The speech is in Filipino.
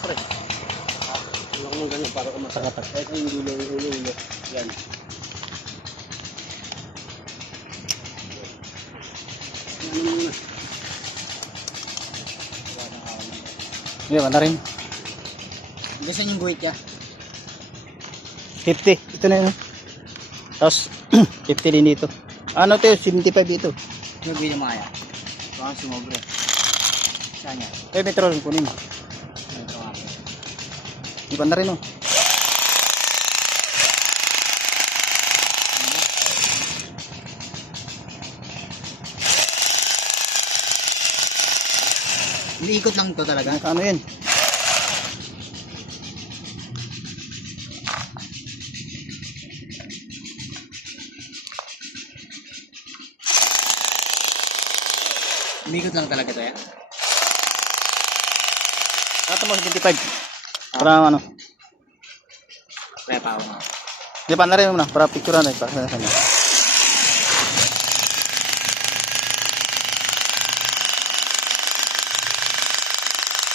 pre. Ano ko mong ganyan para kumasakatag. Kahit yung ulo. Yan. Ano muna. Yan, wala rin. Gusto yung guhit niya? 50. Ito na yun. Tapos, 50 din dito. Ano ito? 75 dito. Yung guhit niya mga yan. Baka sumobre. Saan yan? Metro rin kunin. Ito nga. Iba na rin oh. Iniikot lang ito talaga. Ano yun? Iniikot lang talaga ito yan. Kato mo 75. Para ano? Kaya pa ako nga. Di pa na rin mo na. Para picture na rin. Para sa